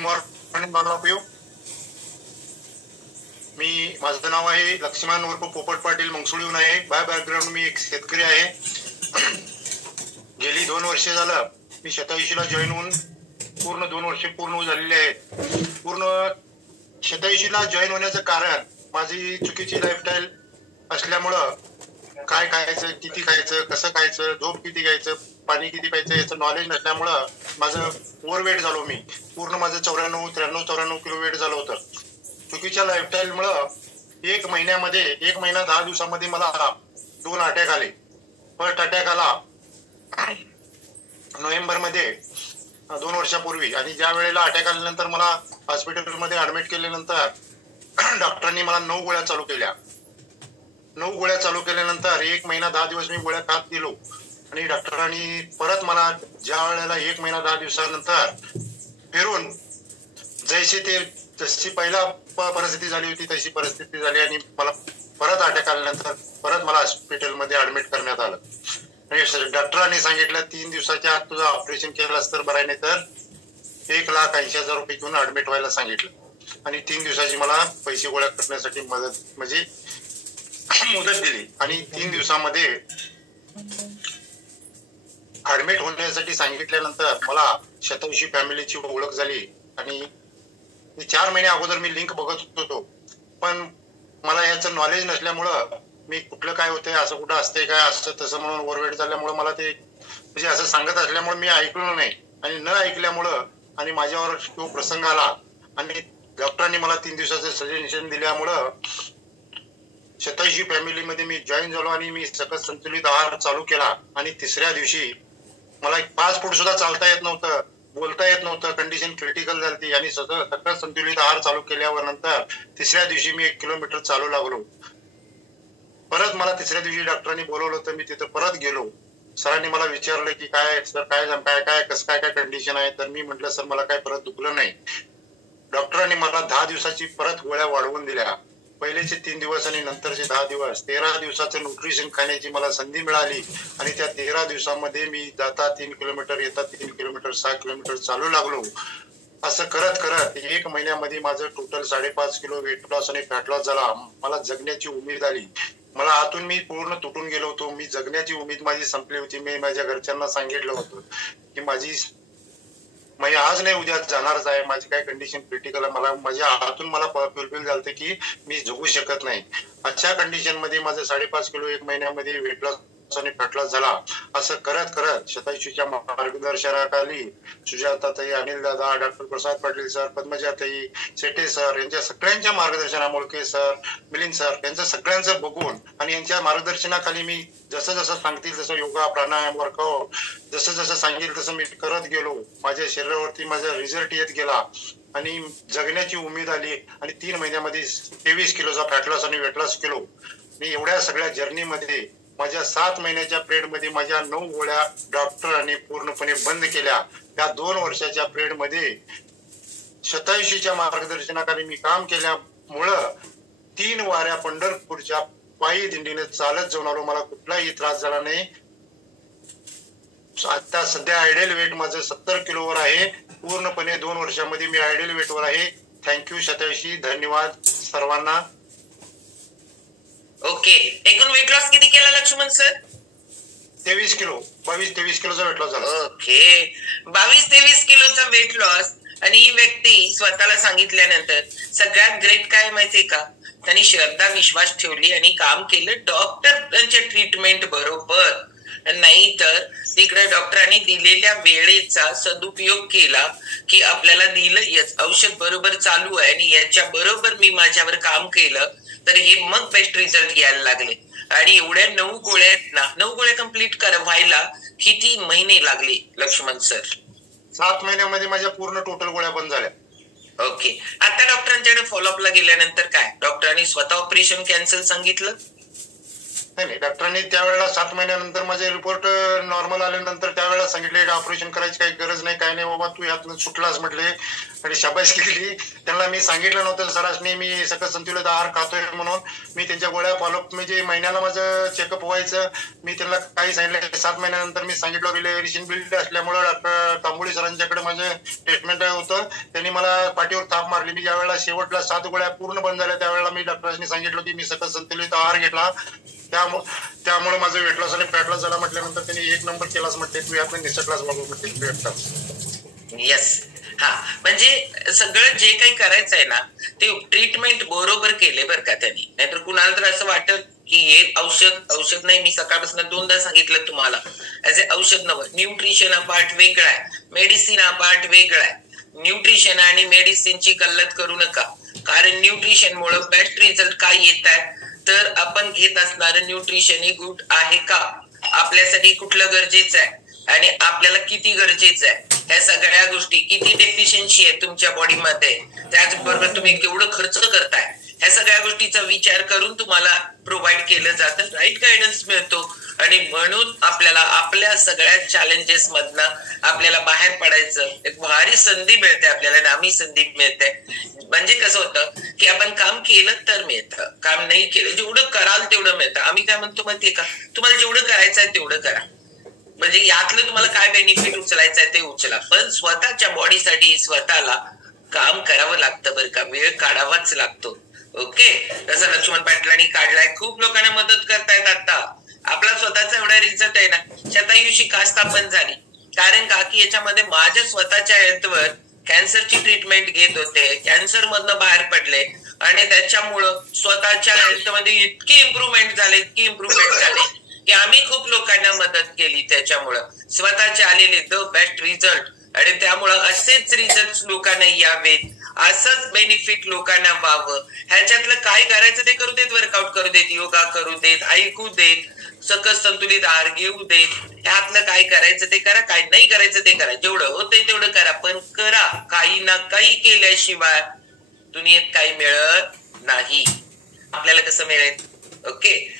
Morning all of you. माझं नाव आहे लक्ष्मण उर्फ पोपट पाटील, मंगसुळीहून आहे. बाय बॅकग्राऊंड मी एक शेतकरी आहे. गेली 2 वर्ष झालं मी शतायुषीला जॉईन होऊन पूर्ण 2 वर्ष पूर्ण झालेली आहेत. पूर्ण शतायुषीला जॉईन होण्याचं कारण माझी चुकीची लाईफस्टाईल असल्यामुळं काय खायचं, किती खायचं, कसं खायचं, झोप किती घ्यायचं, पाणी किती प्यायचं याचं नॉलेज नसल्यामुळं माझं ओव्हरवेट झालो. मी पूर्ण माझं 94 किलो वेट झालं होतं. चुकीच्या लाईफस्टाईलमुळं 1 महिना 10 दिवसामध्ये मला 2 अटॅक आले. फर्स्ट अटॅक आला नोव्हेंबरमध्ये 2 वर्षापूर्वी, आणि ज्या वेळेला अटॅक आल्यानंतर मला हॉस्पिटलमध्ये ऍडमिट केल्यानंतर डॉक्टरांनी मला 9 गोळ्या चालू केल्या. 9 गोळ्या चालू केल्यानंतर 1 महिना 10 दिवस मी गोळ्या खात गेलो, आणि डॉक्टरांनी परत मला ज्या वेळेला 1 महिना 10 दिवसानंतर फिरून जशी पहिला परिस्थिती झाली होती तशी परिस्थिती झाली, आणि मला परत अटॅक आल्यानंतर परत मला हॉस्पिटलमध्ये ऍडमिट करण्यात आलं. आणि डॉक्टरांनी सांगितलं 3 दिवसाच्या आत तुझं ऑपरेशन केलंस तर बरं, नाही तर 1,80,000 रुपये घेऊन ऍडमिट व्हायला सांगितलं. आणि 3 दिवसाची मला पैसे गोळा करण्यासाठी मुदत दिली. आणि 3 दिवसामध्ये ऍडमिट होण्यासाठी सांगितल्यानंतर मला शतायुषी फॅमिलीची ओळख झाली. आणि 4 महिने अगोदर मी लिंक बघत होतो, पण मला याचं नॉलेज नसल्यामुळं मी कुठलं काय होतंय, असं कुठं असते काय, असं तसं म्हणून ओव्हरवेट झाल्यामुळे मला ते म्हणजे असं सांगत असल्यामुळे मी ऐकलो नाही. आणि न ऐकल्यामुळं आणि माझ्यावर तो प्रसंग आला, आणि डॉक्टरांनी मला 3 दिवसाचं सजेशन दिल्यामुळं शतायुषी फॅमिलीमध्ये मी जॉईन झालो. आणि मी सकस संतुलित आहार चालू केला. आणि 3ऱ्या दिवशी मला 5 फूट सुद्धा चालता येत नव्हतं, बोलता येत नव्हतं, कंडिशन क्रिटिकल झाली. आणि सकस संतुलित आहार चालू केल्यावर नंतर 3ऱ्या दिवशी मी 1 किलोमीटर चालू लागलो. परत मला 3ऱ्या दिवशी डॉक्टरांनी बोलवलं, तर मी तिथं परत गेलो. सरांनी मला विचारलं की काय सर, काय कसं काय कंडिशन आहे. तर मी म्हटलं सर मला काय परत दुखलं नाही. डॉक्टरांनी मला 10 दिवसाची परत गोळ्या वाढवून दिल्या. पहिलेचे 3 दिवस आणि नंतरचे 10 दिवस, 13 दिवसाचं न्यूट्रिशन खाण्याची मला संधी मिळाली. आणि त्या 13 दिवसामध्ये मी जाता 3 किलोमीटर, येता 3 किलोमीटर, 6 किलोमीटर चालू लागलो. असं करत करत 1 महिन्यामध्ये माझं टोटल 5.5 किलो वेट लॉस आणि फॅट लॉस झाला. मला जगण्याची उमेद आली. मला आतून मी पूर्ण तुटून गेलो होतो. मी जगण्याची उमेद माझी संपली होती. मी माझ्या घरच्यांना सांगितलं होतं की माझी आज नाही उद्या जाणारच आहे, माझी काय कंडिशन क्रिटिकल आहे. माझ्या हातून मला फुलफिल झालं की मी जगू शकत नाही. अशा कंडिशन मध्ये माझं 5.5 किलो 1 महिन्यामध्ये वेट लॉस आणि फॅट लॉस झाला. असं करत करत शतायुषीच्या मार्गदर्शनाखाली सुजाताताई, अनिल दादा, डॉक्टर प्रसाद पाटील सर, पद्मजाताई, शेटे सर यांच्या सगळ्यांच्या मार्गदर्शनामुळे, के सर, मिलिंद सर यांचं सगळ्यांचं बघून आणि यांच्या मार्गदर्शनाखाली मी जसं सांगतील तसं योगा, प्राणायाम, वर्कआउट जसं सांगेल तसं मी करत गेलो. माझ्या शरीरावरती माझा रिझल्ट येत गेला आणि जगण्याची उमेद आली. आणि 3 महिन्यामध्ये 23 किलोचा फॅट लॉस आणि वेट लॉस केलो. मी एवढ्या सगळ्या जर्नीमध्ये माझ्या 7 महिन्याच्या पिरियडमध्ये माझ्या 9 गोळ्या डॉक्टरांनी पूर्णपणे बंद केल्या. त्या 2 वर्षाच्या पिरियडमध्ये शतायुषीच्या मार्गदर्शनाखाली मी काम केल्यामुळं 3 वाऱ्या पंढरपूरच्या पायी दिंडीने चालत जाऊन आलो. मला कुठलाही त्रास झाला नाही. आता सध्या आयडियल वेट माझं 70 किलोवर आहे. पूर्णपणे 2 वर्षामध्ये मी आयडियल वेटवर आहे. थँक्यू शतायुषी. धन्यवाद सर्वांना. ओके, एकूण वेट लॉस किती केला लक्ष्मण सर? 23 किलो, 22-23 किलोचा वेट लॉस झाला. ओके, 22-23 किलोचा वेट लॉस. आणि ही व्यक्ती स्वतःला सांगितल्यानंतर सगळ्यात ग्रेट काय माहितीये का, त्यांनी श्रद्धा विश्वास ठेवली आणि काम केलं डॉक्टरांच्या ट्रीटमेंट बरोबर. नाही तर तिकडे डॉक्टरांनी दिलेल्या वेळेचा सदुपयोग केला की आपल्याला दिलं औषध बरोबर चालू आहे आणि याच्या बरोबर मी माझ्यावर काम केलं तर हे मग बेस्ट रिझल्ट यायला लागले. आणि एवढ्या 9 गोळ्या आहेत ना, 9 गोळ्या कम्प्लीट व्हायला किती महिने लागले लक्ष्मण सर? 7 महिन्यामध्ये माझ्या पूर्ण टोटल गोळ्या बंद झाल्या. ओके, आता डॉक्टरांच्याकडे फॉलोअपला गेल्यानंतर काय, डॉक्टरांनी स्वतः ऑपरेशन कॅन्सल सांगितलं? नाही नाही, डॉक्टरांनी त्यावेळेला 7 महिन्यानंतर माझे रिपोर्ट नॉर्मल आल्यानंतर त्यावेळेला सांगितले ऑपरेशन करायची काही गरज नाही, काय नाही बाबा, तू यातनं सुटलास म्हटले आणि शाबासकी केली. त्यांना मी सांगितलं नव्हतं सरासनी मी सकस संतुलित आहार खातोय म्हणून. मी त्यांच्या गोळ्या फॉलोअप म्हणजे महिन्याला माझं चेकअप व्हायचं. मी त्यांना काही सांगितलं. 7 महिन्यानंतर मी सांगितलं रिलेव्हरेशन बिल्ड असल्यामुळं डॉक्टर तांबोळी सरांच्याकडे माझं ट्रीटमेंट होतं. त्यांनी मला पाठीवर थाप मारली. मी ज्यावेळेला शेवटला 7 गोळ्या पूर्ण बंद झाल्या त्यावेळेला मी डॉक्टरांनी सांगितलं की मी सकस संतुलित आहार घेतला. त्यामुळे माझं वेट लॉस आणि फॅट लॉस झाला. म्हटल्यानंतर त्यांनी 1 नंबर केलाच म्हटले, तू यातनं निसटलाच म्हणून म्हटले. येस. हा, म्हणजे सगळं जे काही करायचं आहे ना ते ट्रीटमेंट बरोबर केले बरं का त्यांनी. नाहीतर कुणाला तर असं वाटत की हे औषध नाही. मी सकाळपासून 2दा सांगितलं तुम्हाला, ऍज अ औषध नव्हतं. न्यूट्रिशन हा पार्ट वेगळा आहे, मेडिसिन हा पार्ट वेगळा आहे. न्यूट्रिशन आणि मेडिसिनची गल्लत करू नका, कारण न्यूट्रिशन मुळे बेस्ट रिझल्ट काय येत आहे तर आपण घेत असणारं न्यूट्रिशन हे गुड आहे का, आपल्यासाठी कुठलं गरजेचं आहे आणि आपल्याला किती गरजेचं आहे, ह्या सगळ्या गोष्टी, किती डेफिशियन्सी आहे तुमच्या बॉडीमध्ये, त्याचबरोबर तुम्ही केवढं खर्च करताय, ह्या सगळ्या गोष्टीचा विचार करून तुम्हाला प्रोव्हाइड केलं जातं, राईट गायडन्स मिळतो. आणि म्हणून आपल्याला आपल्या सगळ्या चॅलेंजेस मधनं आपल्याला बाहेर पडायचं एक भारी संधी मिळते आपल्याला, नामी संधी मिळते. म्हणजे कसं होतं की आपण काम केलं तर मिळतं, काम नाही केलं जेवढं कराल तेवढं मिळतं. आम्ही काय म्हणतो माहितीये का, तुम्हाला जेवढं करायचं आहे तेवढं करा. म्हणजे यातलं तुम्हाला काय बेनिफिट उचलायचं आहे ते उचला, पण स्वतःच्या बॉडीसाठी स्वतःला काम करावं लागतं बरं का, वेळ काढावाच लागतो. ओके, तसं लक्ष्मण पाटलांनी काढलाय. खूप लोकांना मदत करतायत. आता आपला स्वतःचा एवढा रिझल्ट आहे ना, शतायुषी का स्थापन झाली, कारण का की याच्यामध्ये माझ्या स्वतःच्या हेल्थवर कॅन्सरची ट्रीटमेंट घेत होते, कॅन्सर मधनं बाहेर पडले आणि त्याच्यामुळं स्वतःच्या हेल्थमध्ये इतकी इम्प्रुव्हमेंट झाली की आम्ही खूप लोकांना मदत केली. त्याच्यामुळं स्वतःचे आलेले द बेस्ट रिझल्ट आणि त्यामुळं असेच रिझल्ट लोकांना यावेत, असंच बेनिफिट लोकांना व्हावं. ह्याच्यातलं काय करायचं ते करू देत, वर्कआउट करू देत, योगा करू देत, ऐकू देत, सकस संतुलित आहार घेऊ देत. ह्यातलं काय करायचं ते करा, काय नाही करायचं ते करा, जेवढं होतंय तेवढं करा, पण करा. काही ना काही केल्याशिवाय दुनियेत काही मिळत नाही. आपल्याला कसं मिळेल? ओके.